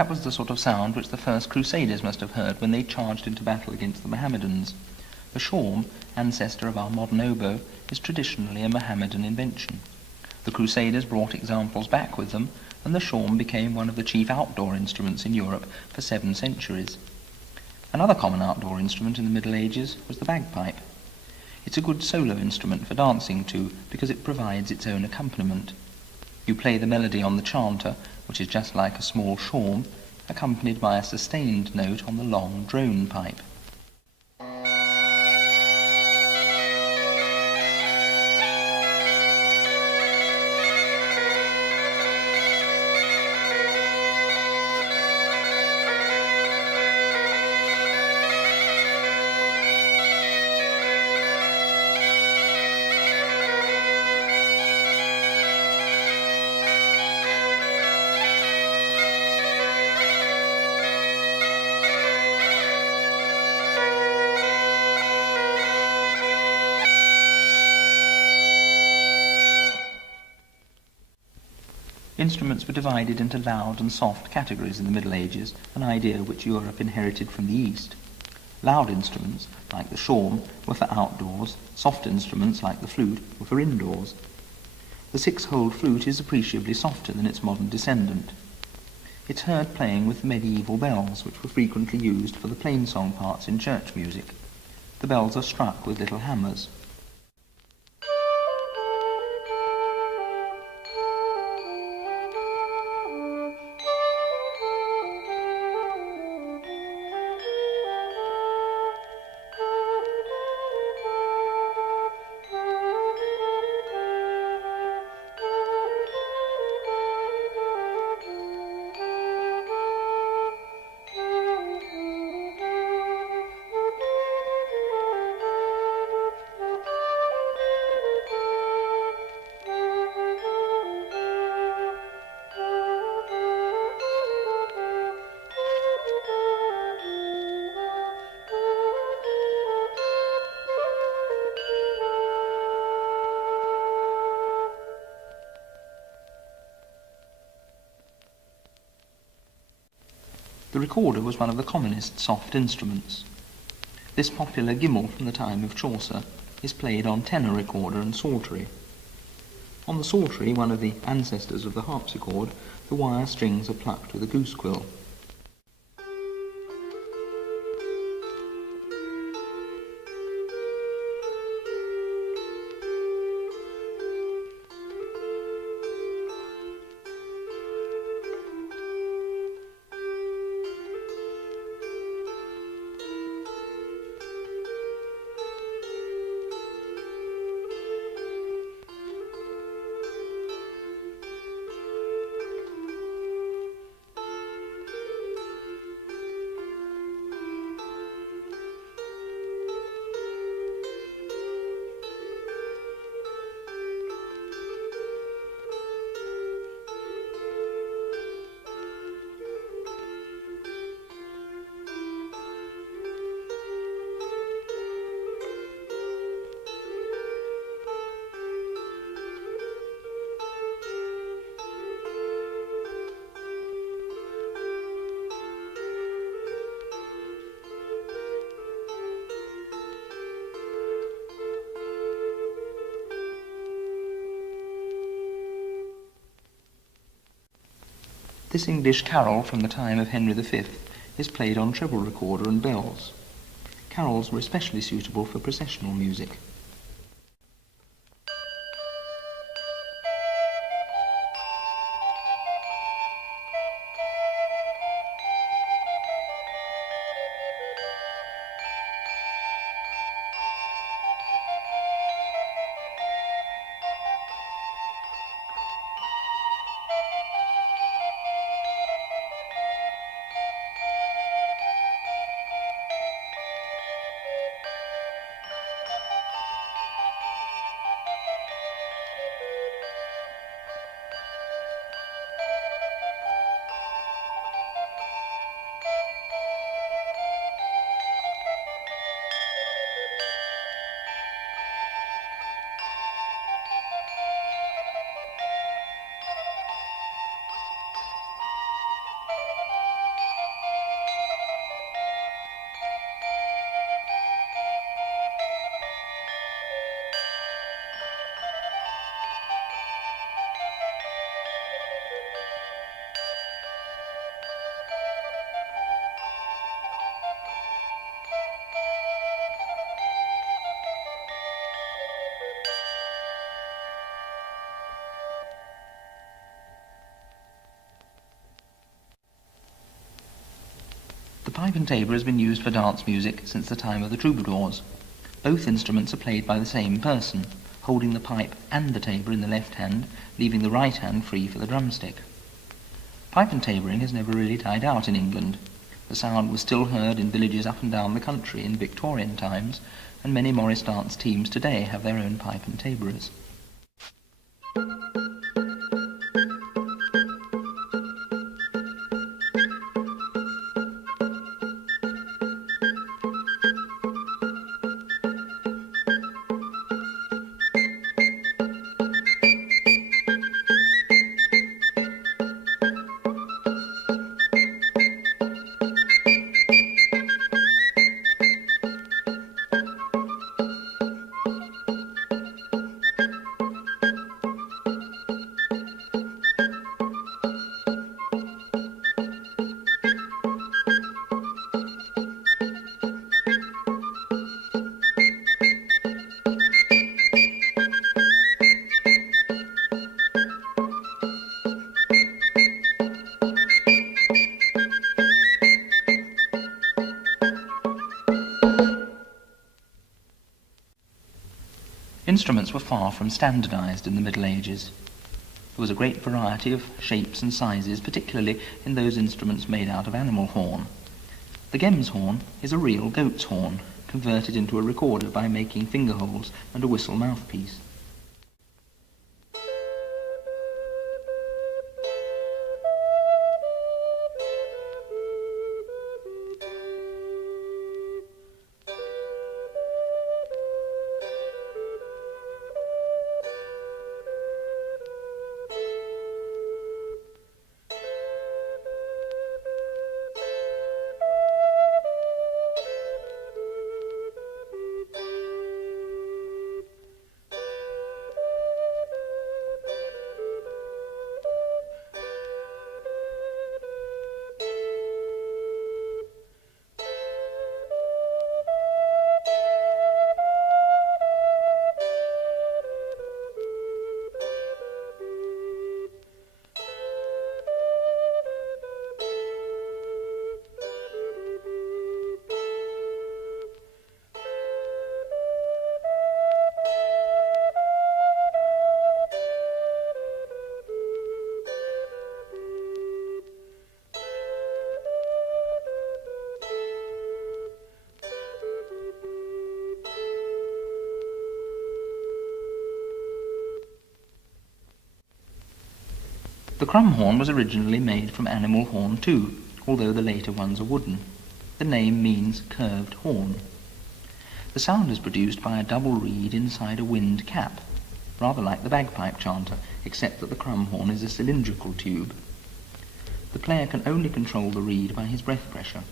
That was the sort of sound which the first Crusaders must have heard when they charged into battle against the Mohammedans. The shawm, ancestor of our modern oboe, is traditionally a Mohammedan invention. The Crusaders brought examples back with them, and the shawm became one of the chief outdoor instruments in Europe for 7 centuries. Another common outdoor instrument in the Middle Ages was the bagpipe. It's a good solo instrument for dancing to because it provides its own accompaniment. You play the melody on the chanter, which is just like a small shawm, accompanied by a sustained note on the long drone pipe. Instruments were divided into loud and soft categories in the Middle Ages, an idea which Europe inherited from the East. Loud instruments, like the shawm, were for outdoors. Soft instruments, like the flute, were for indoors. The 6-holed flute is appreciably softer than its modern descendant. It's heard playing with medieval bells, which were frequently used for the plainsong parts in church music. The bells are struck with little hammers. The recorder was one of the commonest soft instruments. This popular gimle from the time of Chaucer is played on tenor recorder and psaltery. On the psaltery, one of the ancestors of the harpsichord, the wire strings are plucked with a goose quill. This English carol from the time of Henry V is played on treble recorder and bells. Carols were especially suitable for processional music. pipe and tabor has been used for dance music since the time of the troubadours. Both instruments are played by the same person, holding the pipe and the tabor in the left hand, leaving the right hand free for the drumstick. Pipe and tabouring has never really died out in England. The sound was still heard in villages up and down the country in Victorian times, and many Morris dance teams today have their own pipe and tabourers. Instruments were far from standardized in the Middle Ages. There was a great variety of shapes and sizes, particularly in those instruments made out of animal horn. The Gem's horn is a real goat's horn, converted into a recorder by making finger holes and a whistle mouthpiece. The crumb horn was originally made from animal horn too, although the later ones are wooden. The name means curved horn. The sound is produced by a double reed inside a wind cap, rather like the bagpipe chanter, except that the crumb horn is a cylindrical tube. The player can only control the reed by his breath pressure.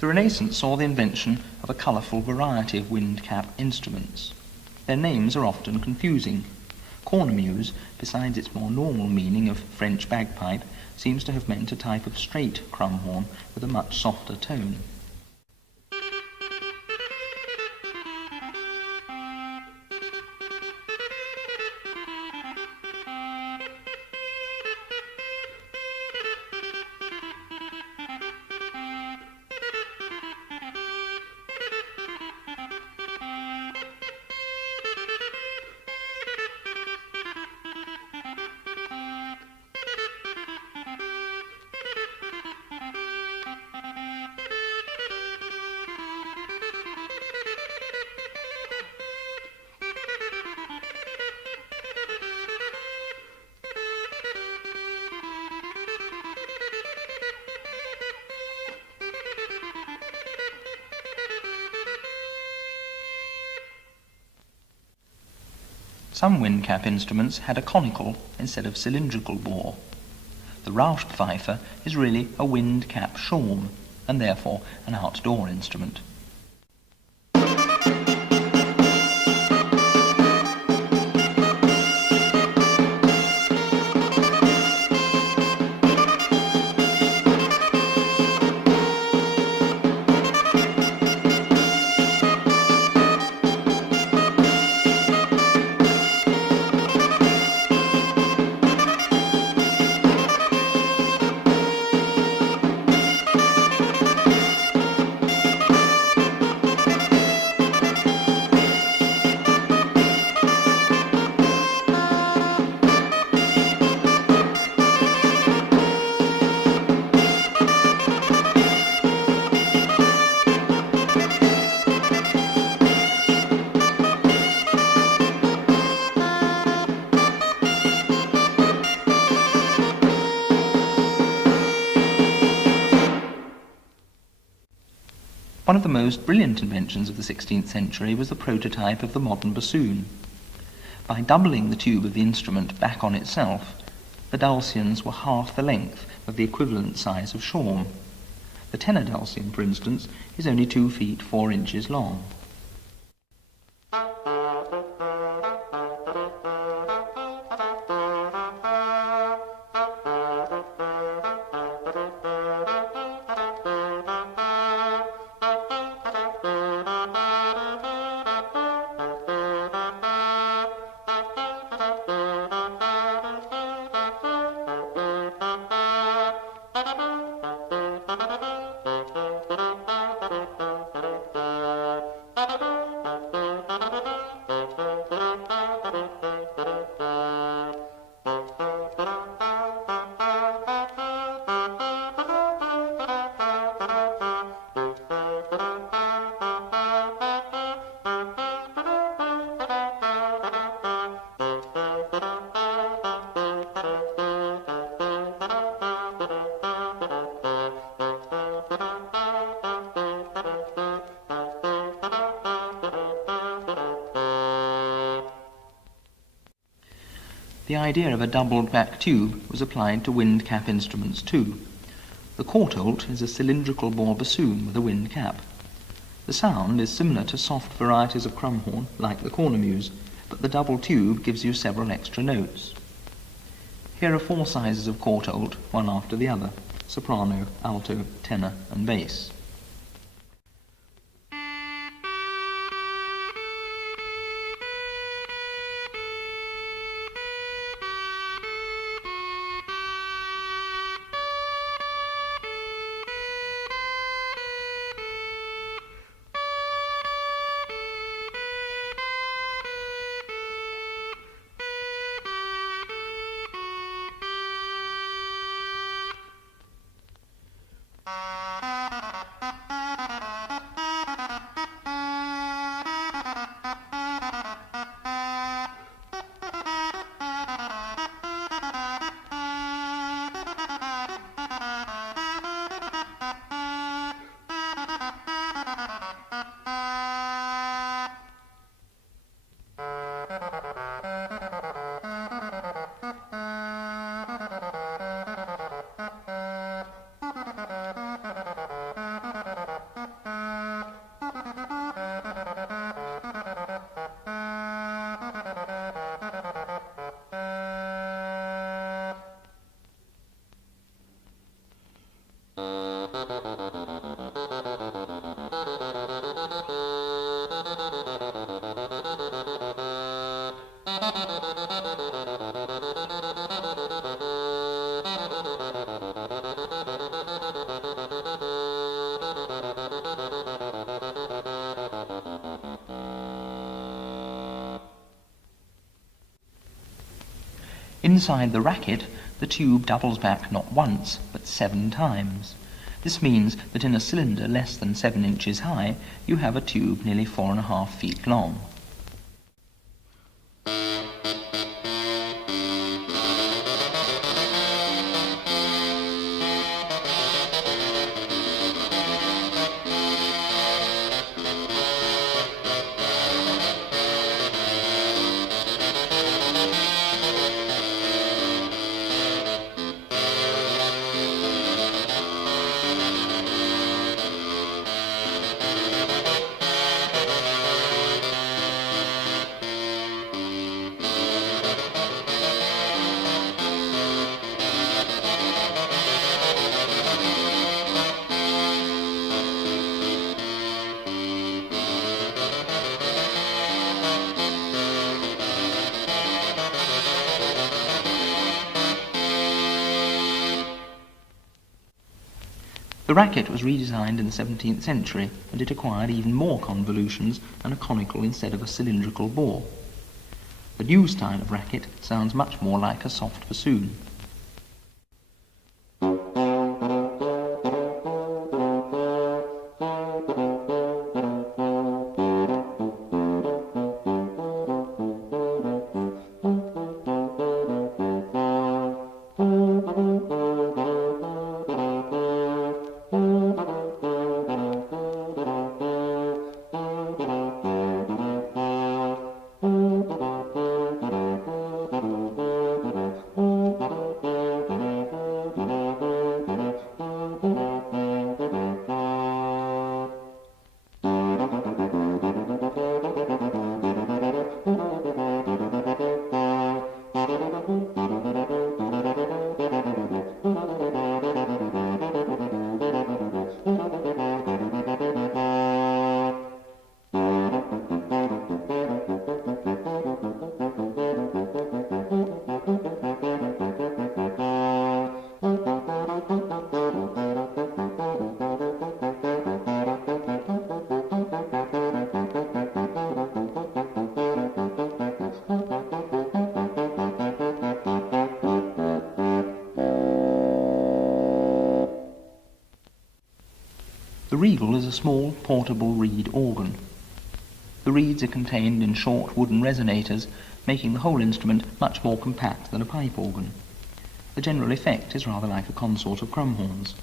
The Renaissance saw the invention of a colourful variety of wind cap instruments. Their names are often confusing. Cornemuse, besides its more normal meaning of French bagpipe, seems to have meant a type of straight crumb horn with a much softer tone. Some wind cap instruments had a conical instead of cylindrical bore. The Rauschpfeife is really a wind cap shawm, and therefore an outdoor instrument. One of the most brilliant inventions of the 16th century was the prototype of the modern bassoon. By doubling the tube of the instrument back on itself, the dulcians were half the length of the equivalent size of shawm. The tenor dulcian, for instance, is only 2 feet 4 inches long. The idea of a doubled back tube was applied to wind cap instruments too. The Courtauld is a cylindrical bore bassoon with a wind cap. The sound is similar to soft varieties of crumhorn, like the cornemuse, but the double tube gives you several extra notes. Here are 4 sizes of Courtauld, one after the other: soprano, alto, tenor, and bass. Inside the racket, the tube doubles back not once, but 7 times. This means that in a cylinder less than 7 inches high, you have a tube nearly 4.5 feet long. The racket was redesigned in the 17th century, and it acquired even more convolutions and a conical instead of a cylindrical bore. The new style of racket sounds much more like a soft bassoon. The regal is a small, portable reed organ. The reeds are contained in short wooden resonators, making the whole instrument much more compact than a pipe organ. The general effect is rather like a consort of crumhorns.